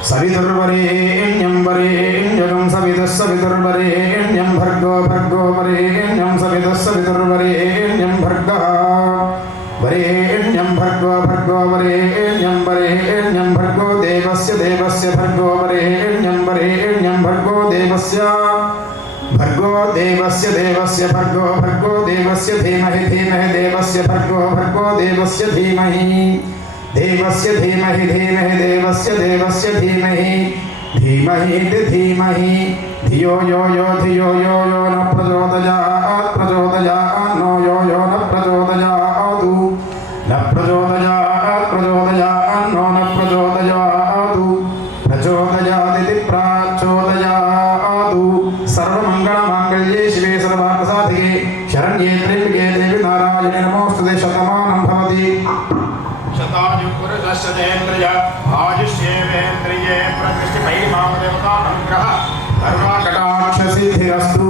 सवितुर्वरेण्यं वरेण्यं सवितुर्वरेण्यं भर्गो वरेण्यं सवितुर्वरेण्यं भर्गः वरेण्यं भर्गो वरेण्यं भर्गो देवस्य भर्गो वरेण्यं भर्गो देवस्य भर्गो देवस्य धीमहि देवस्य भर्गो देवस्य धीमहि देवस्य धीमहि धियो यो न प्रचोदयात् नो यो न प्रचोदयातु न प्रचोदयात् नो न प्रचोदयातु प्रचोदयादिति प्राचोदयातु सर्वमङ्गलमाङ्गल्ये शिवे सर्वार्थसाधिके शरण्ये त्र्यम्बके देवी नारायणे नमोस्तुते शतमानं भवति शतायुपुरुषस्येन्द्रिय आयुष्येवेन्द्रिये प्रतिष्ठितैर्मामदेवतानुग्रह करुणाकटाक्षसिद्धिरस्तु।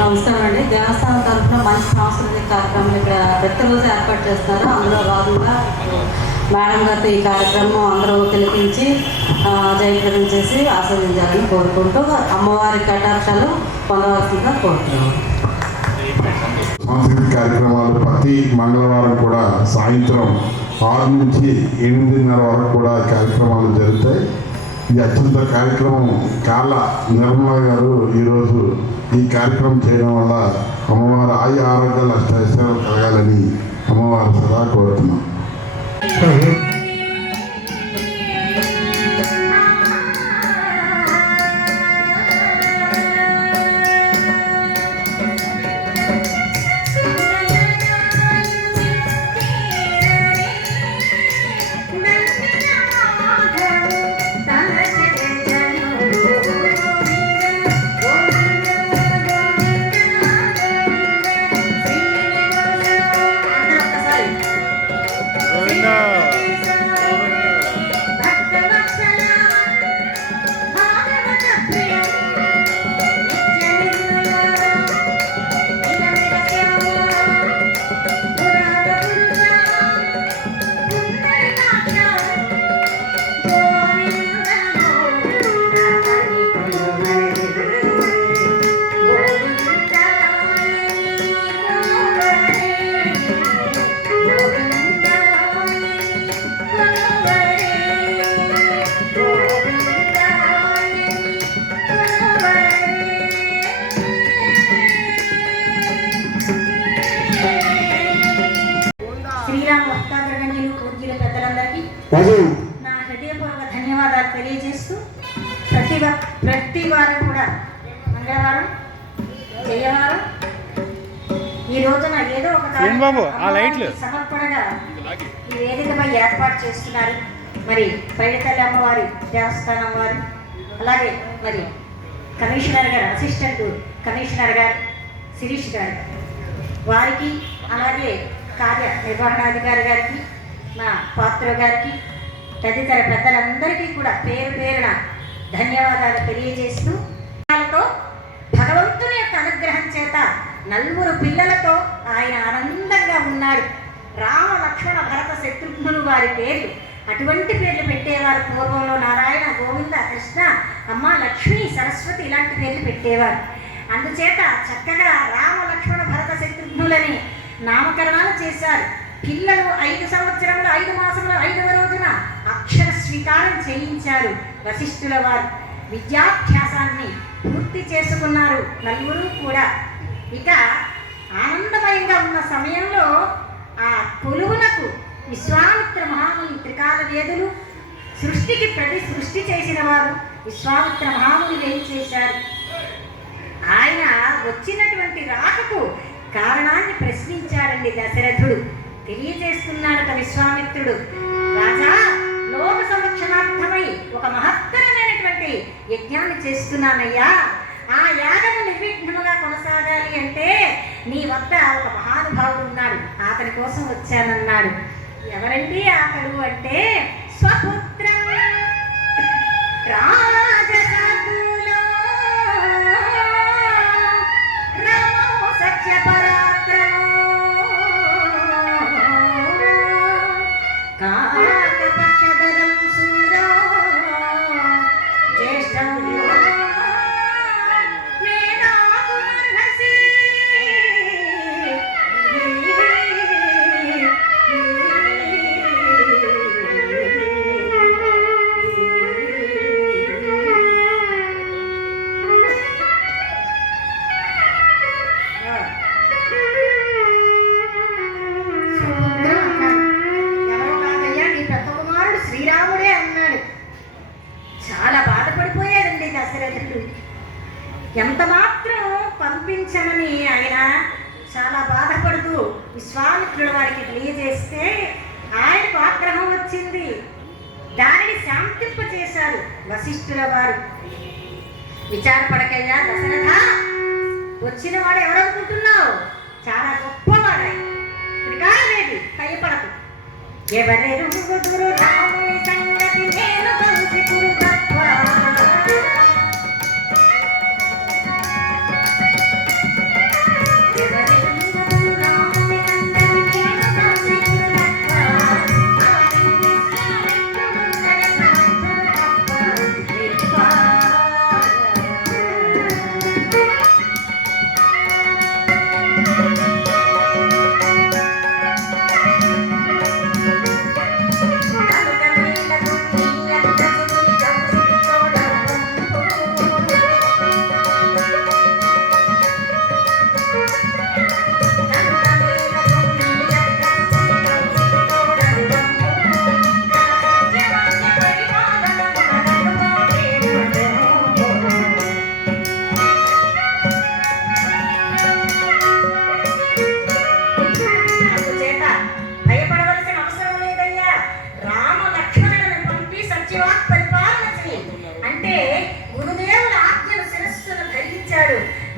నమస్కారం అండి. దేవస్థానం తరఫున మంచి సాంస్కృతిక కార్యక్రమాలు ఇక్కడ ప్రతిరోజు ఏర్పాటు చేస్తారు. అందులో భాగంగా మేడం గారితో ఈ కార్యక్రమం అందరూ తిలకించి జయప్రదం చేసి ఆస్వాదించాలని కోరుకుంటూ అమ్మవారి కటాక్షాలు పొందవలసిందిగా కోరుతున్నాము. సాంస్కృతిక కార్యక్రమాలు ప్రతి మంగళవారం కూడా సాయంత్రం 6 నుంచి 8:30 వరకు కూడా కార్యక్రమాలు జరుగుతాయి. ఈ అత్యంత కార్యక్రమం కాళ్ళ నిర్మల గారు ఈరోజు ఈ కార్యక్రమం చేయడం వల్ల అమ్మవారు ఆరోగ్యాలు అష్టైశ్వర్యాలు కలగాలని అమ్మవారు సదా కోరుతున్నాం. నా హృదయపూర్వక ధన్యవాదాలు తెలియజేస్తూ ప్రతి వారం కూడా మంగళవారం జయవారం ఈ రోజున ఏదో ఒక సమర్పణగా ఈ వేదికపై ఏర్పాటు చేస్తున్నారు. మరి పైడితల్లి అమ్మవారి దేవస్థానం వారు, అలాగే మరి కమిషనర్ గారు, అసిస్టెంట్ కమిషనర్ గారు శిరీష్ గారు, వారికి అలాగే కార్యనిర్వహణాధికారి గారికి, మా పాత్ర గారికి, తదితర పెద్దలందరికీ కూడా పేరు పేరున ధన్యవాదాలు తెలియజేస్తూ భగవంతుని యొక్క అనుగ్రహం చేత 4 పిల్లలతో ఆయన ఆనందంగా ఉన్నాడు. రామ లక్ష్మణ భరత శత్రుఘ్నులు వారి పేర్లు, అటువంటి పేర్లు పెట్టేవారు పూర్వంలో. నారాయణ, గోవింద, కృష్ణ, అమ్మ, లక్ష్మి, సరస్వతి ఇలాంటి పేర్లు పెట్టేవారు. అందుచేత చక్కగా రామ లక్ష్మణ భరత శత్రుఘ్నులని నామకరణాలు చేశారు. పిల్లలు 5 సంవత్సరములు 5 మాసములు 5వ రోజున అక్షర స్వీకారం చేయించారు వశిష్ఠుల వారు. విద్యాభ్యాసాన్ని పూర్తి చేసుకున్నారు 4 కూడా. ఇక ఆనందమయంగా ఉన్న సమయంలో ఆ కొలువునకు విశ్వామిత్ర మహాముని, త్రికాల వేదులు, సృష్టికి సృష్టి చేసిన వారు విశ్వామిత్ర మహాముని ఏం చేశారు? ఆయన వచ్చినటువంటి రాకకు కారణాన్ని ప్రశ్నించాడండి దశరథుడు. తెలియజేస్తున్నాడట విశ్వామిత్రుడు, రాజా, లోక సంరక్షణార్థమై ఒక మహత్తరమైనటువంటి యజ్ఞాన్ని చేస్తున్నానయ్యా. ఆ యాగము నిర్విఘ్నముగా కొనసాగి అంటే నీ వద్ద ఒక మహానుభావుడు ఉన్నాడు, అతని కోసం వచ్చానన్నాడు. ఎవరండి అతడు అంటే స్వపుత్రం రాజసూలో రామో సత్య పరాక్రమో కాకపక్షధరం సూరో జ్యేష్ఠం ఎంత మాత్రం పంపించమని ఆయన చాలా బాధపడుతూ విశ్వామిత్రుడు వారికి తెలియజేస్తే ఆయనకు ఆగ్రహం వచ్చింది. దానిని శాంతింపచేశారు వశిష్ఠుల వారు. విచారపడకయ్యా దశరథ, వచ్చిన వాడు ఎవరనుకుంటున్నావు? చాలా గొప్పవాడు, త్రికారమేది, భయపడకు. ఎవరెరుగుదురు రాముని సంగతి నేను కలిసి కురుతత్వ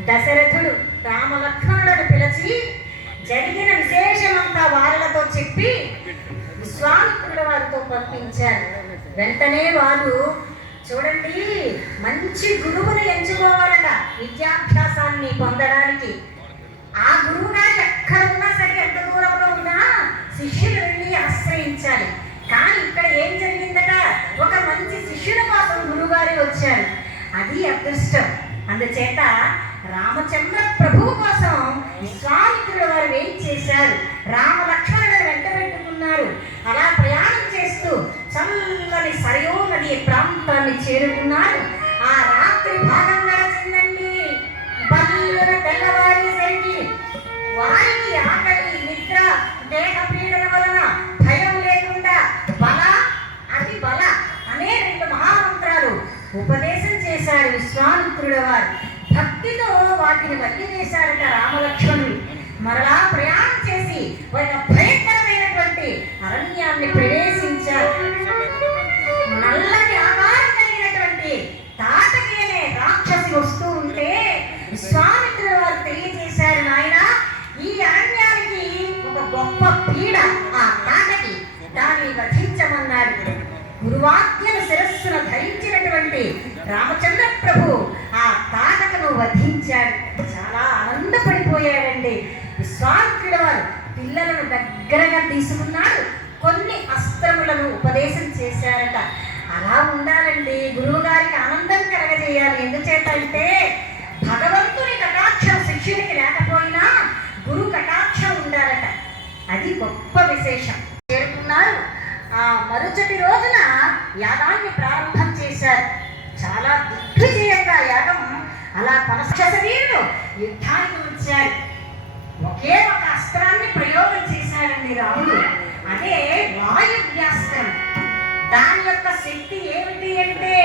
దశరథుడు రామలక్ష్మణులను పిలిచి జరిగిన విశేషమంతా వారితో చెప్పి విశ్వామిత్రుడు వారితో పంపించారు. వెంటనే వారు చూడండి, మంచి గురువుని ఎంచుకోవాలట విద్యాభ్యాసాన్ని పొందడానికి. ఆ గురువు గారు ఎక్కడ ఉన్నా సరే, ఎంత దూరంలో ఉన్నా శిష్యులు వెళ్ళి ఆశ్రయించాలి. కానీ ఇక్కడ ఏం జరిగిందట, ఒక మంచి శిష్యుల కోసం గురువుగారే వచ్చారు. అది అదృష్టం. అందుచేత రామచంద్ర ప్రభువు కోసం విశ్వామిత్రుడు వారు ఏం చేశారు, రామ లక్ష్మణులను వెంట పెట్టుకున్నారు. అలా ప్రయాణం చేస్తూ చల్లని సరయూ నది ప్రాంతాన్ని చేరుకున్నారు. ఆ రాత్రి భాగం గడిచిందండి. బల్లున తెల్లవారేసరికి వారికి ఆకలి, నిద్ర, దేహ పీడన వలన భయం లేకుండా బల అతి బల అనే 2 మహామంత్రాలు ఉపదేశం చేశారు విశ్వామిత్రుడు వారు. భక్తితో వాటిని వదిలివేశారట రామలక్ష్మణుడు. మరలా ప్రయాణం చేసి ఒక భయంకరమైనటువంటి అరణ్యాన్ని ప్రవేశించారు. నల్లటి ఆకారం కలిగినటువంటి తాటకి అనే రాక్షసి వస్తూ ఉంటే విశ్వామిత్రుడు వారు తెలియజేశారు, నాయన ఈ అరణ్యానికి ఒక గొప్ప పీడ ఆ తాటకి, దాన్ని వధించమన్నారు. గురువాక్యను శిరస్సును ధరించినటువంటి రామచంద్ర ప్రభు ఆ తాటకను వధించాడు. చాలా ఆనందపడిపోయాడండి విశ్వామిత్రుడు వారు. పిల్లలను దగ్గరగా తీసుకున్నాడు. కొన్ని అస్త్రములను ఉపదేశం చేశారట. అలా ఉండాలండి, గురువు గారికి ఆనందం కలగజేయాలి. ఎందుచేత అంటే భగవంతుని కటాక్షం శిష్యునికి లేకపోయినా గురు కటాక్షం ఉండాలట. అది గొప్ప విశేషం. చేరుకున్నారు. ఆ మరుసటి రోజున యాగాన్ని ప్రారంభం చేశారు. చాలా దిగ్విజయంగా యాగం అలా కొనసాగీరు. యుద్ధానికి వచ్చారు. ఒకే ఒక అస్త్రాన్ని ప్రయోగం చేశాడండి రాముడు. అదే వాయువ్యాస్త్రం. దాని యొక్క శక్తి ఏమిటి అంటే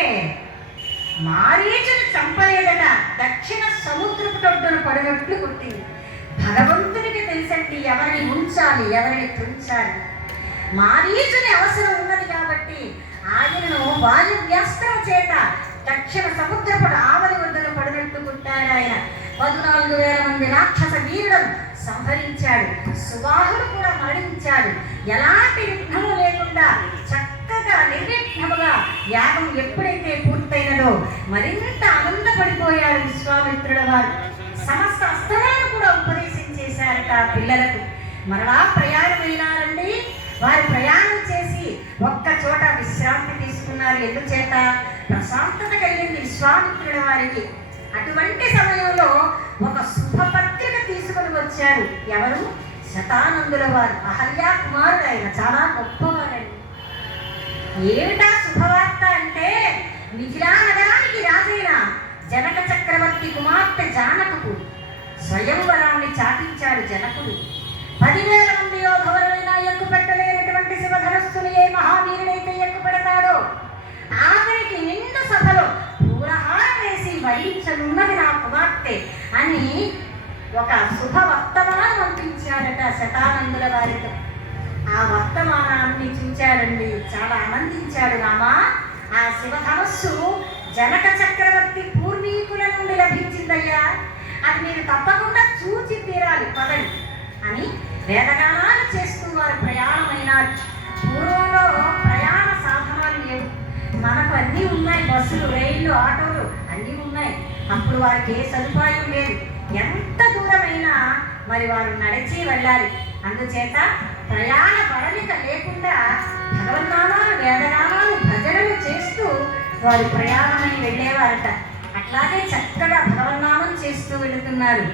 మారీచును చంపలేదట, దక్షిణ సముద్రపు తొడ్డును పడినట్లు కొట్టింది. భగవంతునికి తెలుసండి ఎవరిని ఉంచాలి, ఎవరిని తుంచాలి. మారీచుని అవసరం ఉన్నది కాబట్టి ఆయనను వాయువ్యాస్త్రం చేత దక్షిణ సముద్రపు ఆవలి వద్దను పడినట్టుకుంటాడు. ఆయన 14,000 మంది రాక్షస వీరులను సంహరించాడు. సుబాహుడు కూడా మరణించాడు. ఎలాంటి విఘ్నము లేకుండా చక్కగా నిర్విఘ్నముగా యాగం ఎప్పుడైతే పూర్తయినదో మరింత ఆనందపడిపోయాడు విశ్వామిత్రుల వారు. సమస్త అస్త్రాలను కూడా ఉపదేశం చేశారట పిల్లలకు. మరలా ప్రయాణమైనారండి. వారు ప్రయాణం చేసి ఒక్క చోట విశ్రాంతి తీసుకున్నారు. ఎందుచేత ప్రశాంతత కలిగింది విశ్వామిత్రుల వారికి. అటువంటి సమయంలో ఒక శుభపత్రిక తీసుకొని వచ్చారు. ఎవరు? శతానందుల వారు. అహల్యా కుమారుడు ఆయన, చాలా గొప్పవారండి. ఏమిటా శుభవార్త అంటే, మిథిలా నగరానికి రాజైన జనక చక్రవర్తి కుమార్తె జానకు స్వయంవరాన్ని చాటించాడు జనకుడు. 10,000 మంది యోధులైనా ఎక్కుపెట్టలేనటువంటి శివధనస్సుని ఏ మహావీరుడైతే ఎక్కుపెడతాడో ఆఖరికి నిండు సభలో పూలహారం వేసి వరించనున్నది నా కుమార్తె అని ఒక శుభ వర్తమానం పంపించాడట శతానందుల వారితో. ఆ వర్తమానాన్ని చూచాడండి, చాలా ఆనందించాడు. రామా, ఆ శివధనస్సు జనక చక్రవర్తి పూర్వీకుల నుండి లభించిందయ్యా, అది మీరు తప్పకుండా చూచి తీరాలి పదండి అని వేదగానాలు చేస్తూ వారు ప్రయాణమైనారు. పూర్వంలో ప్రయాణ సాధనాలు లేవు, మనకు అన్నీ ఉన్నాయి, బస్సులు, రైళ్లు, ఆటోలు అన్నీ ఉన్నాయి. అప్పుడు వారికి ఏ సదుపాయం లేదు. ఎంత దూరమైనా మరి వారు నడిచి వెళ్ళాలి. అందుచేత ప్రయాణ బడలిక లేకుండా భగవన్నామాలు, వేదనామాలు, భజనలు చేస్తూ వారు ప్రయాణమై వెళ్ళేవారట. అట్లాగే చక్కగా భగవన్నామం చేస్తూ వెళుతున్నారు.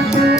Thank you.